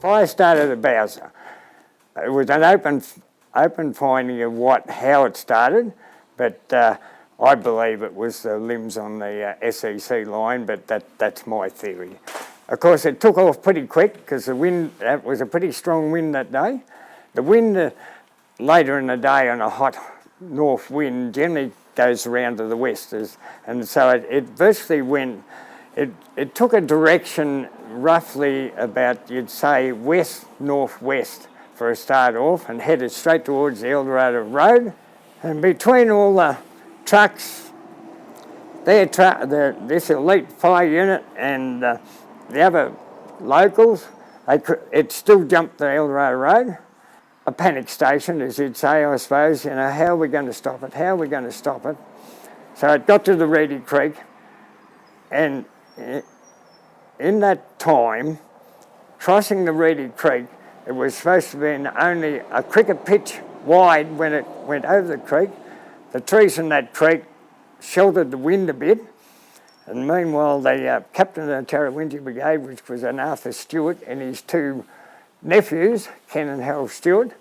Fire started at Bowser. It was an open finding of how it started, but I believe it was the limbs on the SEC line, but that's my theory. Of course, it took off pretty quick because the wind, it was a pretty strong wind that day. The wind later in the day on a hot north wind generally goes around to the west, and so it virtually went, it took a direction roughly about, you'd say, west-northwest for a start off, and headed straight towards the Eldorado Road. And between all the trucks, this elite fire unit and the other locals, it still jumped the Eldorado Road. A panic station, as you'd say, I suppose. You know, how are we going to stop it? How are we going to stop it? So it got to the Reedy Creek, and in that time, crossing the Reedy Creek, it was supposed to be only a cricket pitch wide when it went over the creek. The trees in that creek sheltered the wind a bit, and meanwhile the captain of the Tarrawingee Brigade, which was an Arthur Stewart, and his two nephews, Ken and Harold Stewart,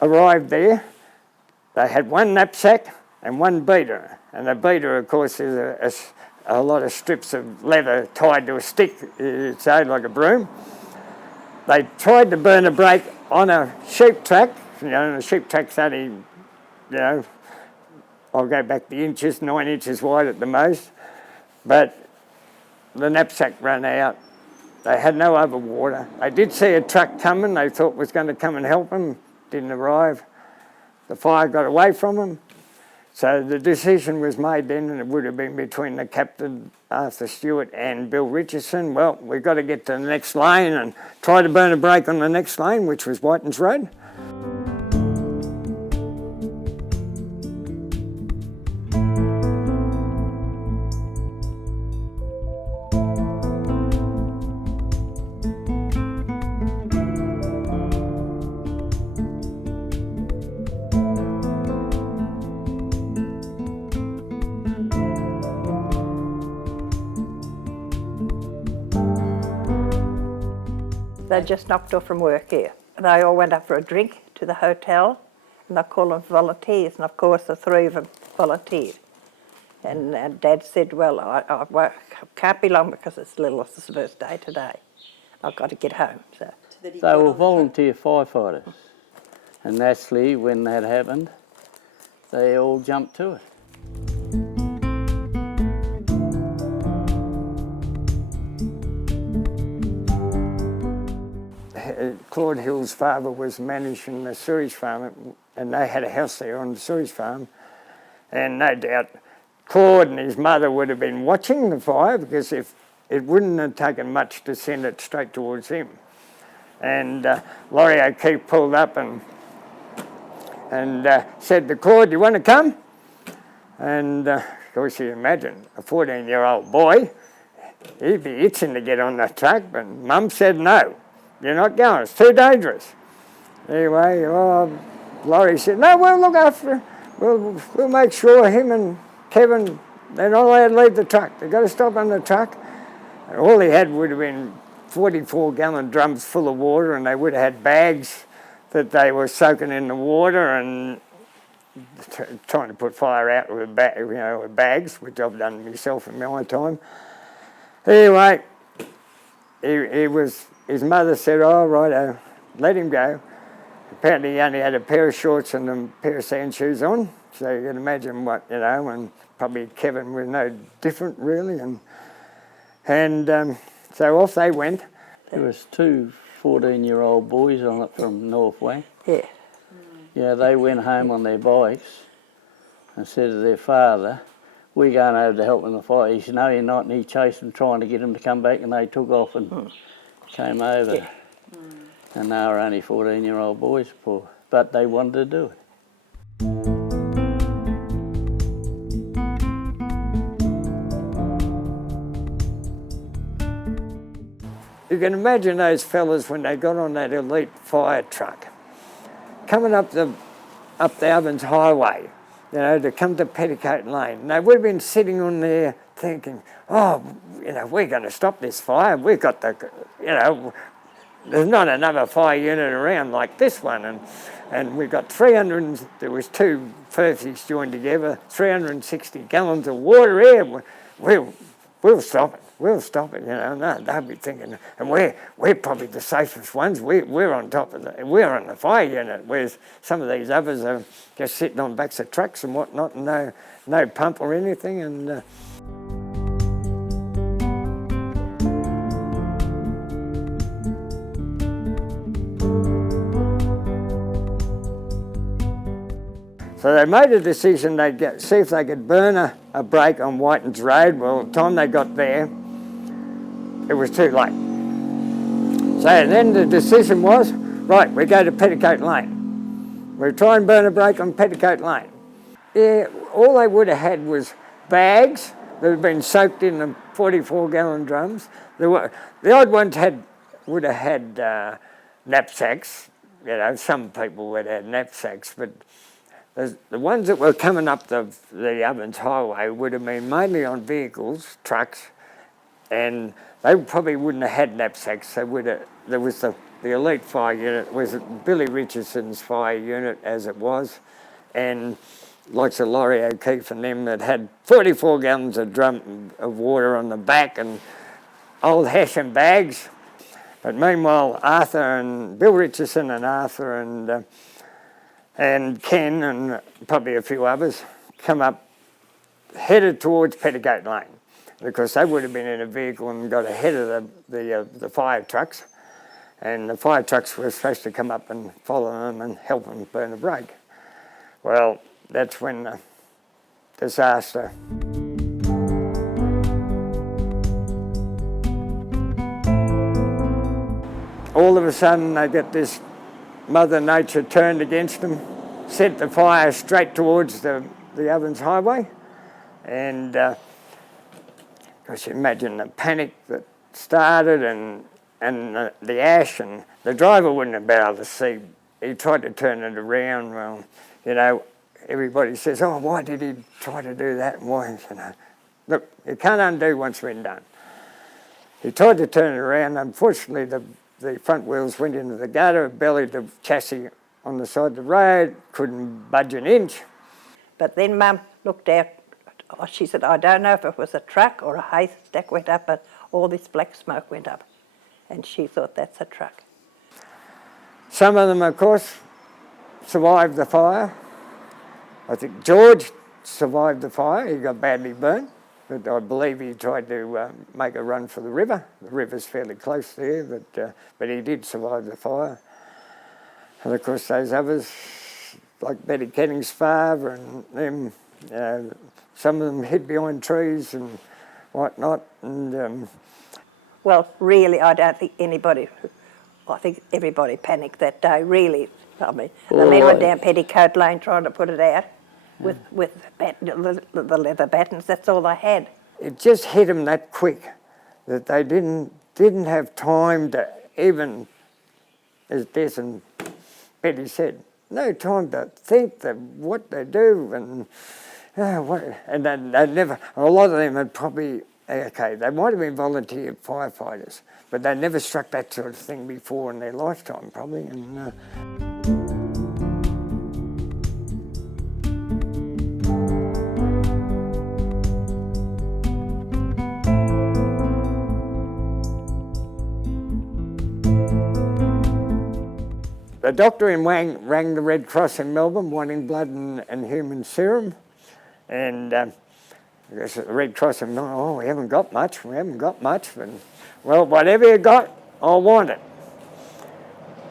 arrived there. They had one knapsack and one beater, and the beater, of course, is a lot of strips of leather tied to a stick, you'd say, like a broom. They tried to burn a brake on a sheep track. You know, the sheep track's only, you know, I'll go back the inches, 9 inches wide at the most. But the knapsack ran out. They had no other water. They did see a truck coming they thought was going to come and help them. Didn't arrive. The fire got away from them. So the decision was made then, and it would have been between the captain, Arthur Stewart, and Bill Richardson. Well, we've got to get to the next lane and try to burn a brake on the next lane, which was Whitens Road. They just knocked off from work here. They all went up for a drink to the hotel, and they called them volunteers, and of course the three of them volunteered. And Dad said, well, I can't be long because it's Little's birthday today. I've got to get home. So they were volunteer firefighters, and naturally when that happened, they all jumped to it. Claude Hill's father was managing the sewage farm, and they had a house there on the sewage farm. And no doubt Claude and his mother would have been watching the fire, because if it wouldn't have taken much to send it straight towards him. And Laurie O'Keefe pulled up and said to Claude, "You want to come?" And of course, you imagine a 14-year-old boy, he'd be itching to get on the truck, but Mum said no. You're not going, it's too dangerous. Anyway, Laurie said, no, we'll look after it. We'll make sure him and Kevin, they're not allowed to leave the truck. They've got to stop on the truck. And all he had would have been 44-gallon drums full of water, and they would have had bags that they were soaking in the water and trying to put fire out with bags, which I've done myself in my time. Anyway, his mother said, oh, right, let him go. Apparently he only had a pair of shorts and a pair of sand shoes on, so you can imagine what, and probably Kevin was no different really. And so off they went. There was two 14-year-old boys on it from Northway. yeah. Yeah, they went home on their bikes and said to their father, we're going over to help in the fire. He said, no, you're not. And he chased them, trying to get them to come back, and they took off and came over. Yeah. And they were only 14-year-old boys, but they wanted to do it. You can imagine those fellas when they got on that elite fire truck, coming up the Hume Highway, to come to Petticoat Lane. And they would have been sitting on there thinking, oh, we're going to stop this fire. We've got the, there's not another fire unit around like this one, and we've got 300, there was two furphies joined together, 360 gallons of water here. We'll stop it. We'll stop it, you know. No, they'll be thinking, and we're probably the safest ones. We're on top of it. We're on the fire unit, whereas some of these others are just sitting on backs of trucks and whatnot, and no pump or anything. And so they made a decision they'd see if they could burn a break on Whitens Road. Well, the time they got there, it was too late. So then the decision was, right, we go to Petticoat Lane. We try and burn a break on Petticoat Lane. Yeah, all they would have had was bags that had been soaked in the 44-gallon drums. The odd ones would have had knapsacks. You know, some people would have had knapsacks, but the ones that were coming up the Ovens Highway would have been mainly on vehicles, trucks, and they probably wouldn't have had knapsacks. There was the elite fire unit, was Billy Richardson's fire unit as it was, and lots of Laurie O'Keefe and them that had 44 gallons of drum of water on the back and old Hessian bags. But meanwhile, Arthur and Bill Richardson and Arthur and Ken and probably a few others come up, headed towards Petticoat Lane, because they would have been in a vehicle and got ahead of the fire trucks, and the fire trucks were supposed to come up and follow them and help them burn the break. Well, that's when the disaster. All of a sudden they get this Mother Nature turned against them, set the fire straight towards the Ovens Highway, and because you imagine the panic that started and the ash, and the driver wouldn't have been able to see. He tried to turn it around. Well, you know, everybody says, oh, why did he try to do that? And why, you know? Look, you can't undo once been done. He tried to turn it around. Unfortunately, the front wheels went into the gutter, bellied the chassis on the side of the road, couldn't budge an inch. But then Mum looked out, she said, I don't know if it was a truck or a haystack went up, but all this black smoke went up. And she thought, that's a truck. Some of them, of course, survived the fire. I think George survived the fire. He got badly burnt, but I believe he tried to make a run for the river. The river's fairly close there, but he did survive the fire. And of course, those others, like Betty Kenning's father and them, some of them hid behind trees and whatnot. And well, really, I don't think anybody, I think everybody panicked that day, really. I mean, the men went down Petticoat Lane trying to put it out with the leather battens. That's all they had. It just hit them that quick that they didn't have time to even, as Des and Betty said, no time to think that what they do and they never. A lot of them had probably. Okay, they might have been volunteer firefighters, but they never struck that sort of thing before in their lifetime, probably. And the doctor in Wang rang the Red Cross in Melbourne wanting blood and human serum, and I guess the Red Cross said, no, we haven't got much, but, well, whatever you got, I want it.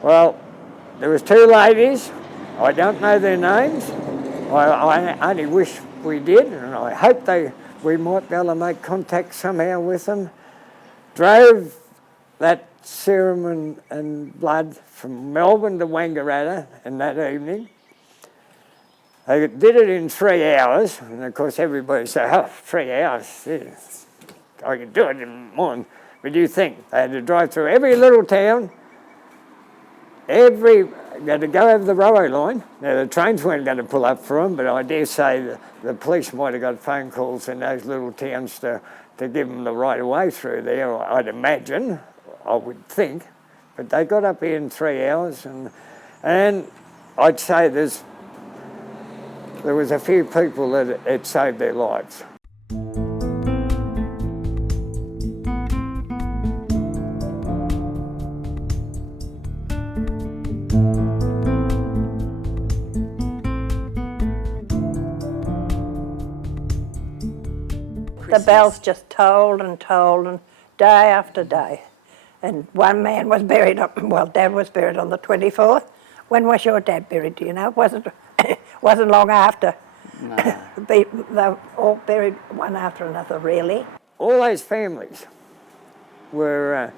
Well, there was two ladies, I don't know their names, I only wish we did, and I hope we might be able to make contact somehow with them. Drove that serum and blood from Melbourne to Wangaratta in that evening. They did it in 3 hours, and of course everybody said, oh, 3 hours, I could do it in one. But you think, they had to drive through every little town, they had to go over the railway line. Now the trains weren't going to pull up for them, but I dare say the police might have got phone calls in those little towns to give them the right of way through there, I'd imagine, I would think. But they got up here in 3 hours, and I'd say there was a few people that it saved their lives. The bells just tolled and tolled, and day after day. And one man was buried, Dad was buried on the 24th. When was your dad buried, do you know? Wasn't long after. No. They were all buried one after another, really. All those families were,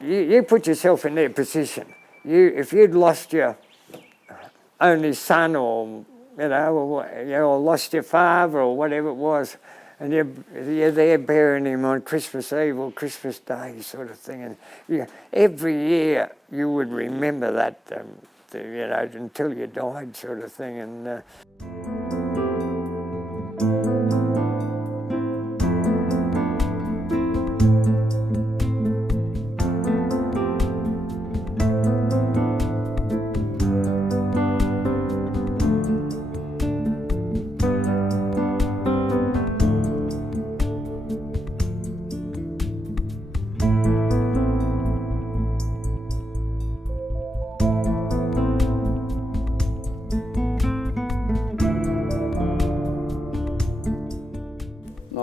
you put yourself in their position. If you'd lost your only son or lost your father or whatever it was, and you're there burying him on Christmas Eve or Christmas Day sort of thing. And every year you would remember that, until you died sort of thing. And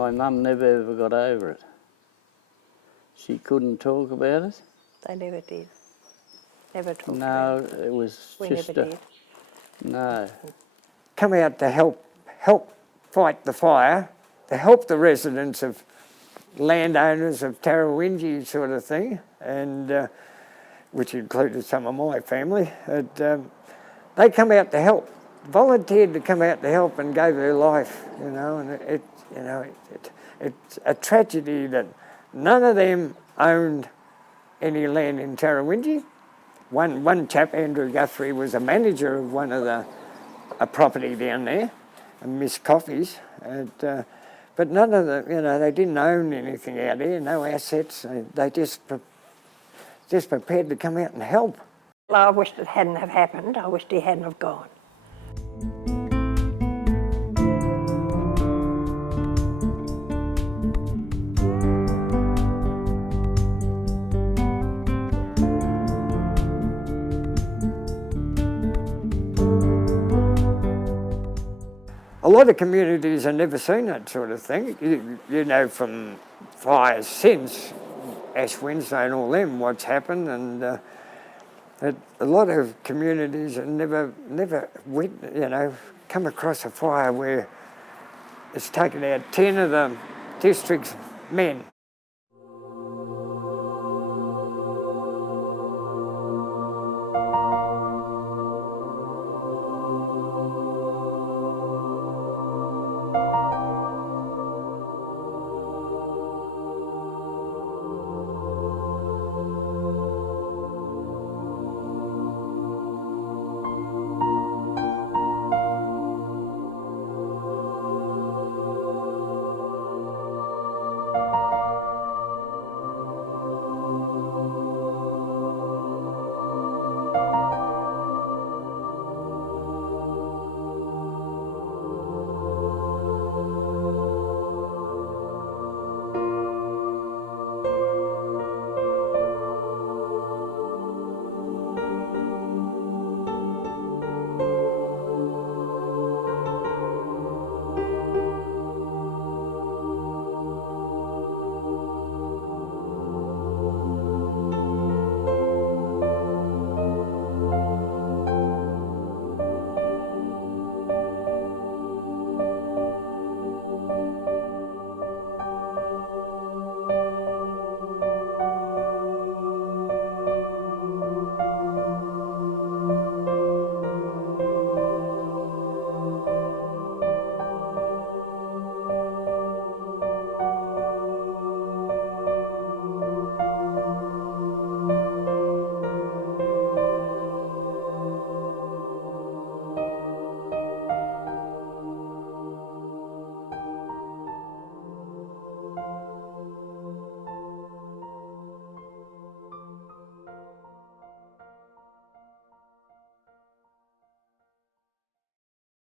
My mum never ever got over it. She couldn't talk about it. They never did. Never talked No, about it. it was We just never did. no. come out to help fight the fire, to help the residents of landowners of Tarrawingee sort of thing, and which included some of my family. They come out to help, volunteered to come out to help and gave their life, and it's a tragedy that none of them owned any land in Tarrawingee. One chap, Andrew Guthrie, was a manager of one of a property down there, Miss Coffee's, but none of they didn't own anything out there, no assets. They just prepared to come out and help. Well, I wished it hadn't have happened. I wished he hadn't have gone. A lot of communities have never seen that sort of thing. From fires since Ash Wednesday and all them, what's happened, and a lot of communities have never come across a fire where it's taken out 10 of the district's men.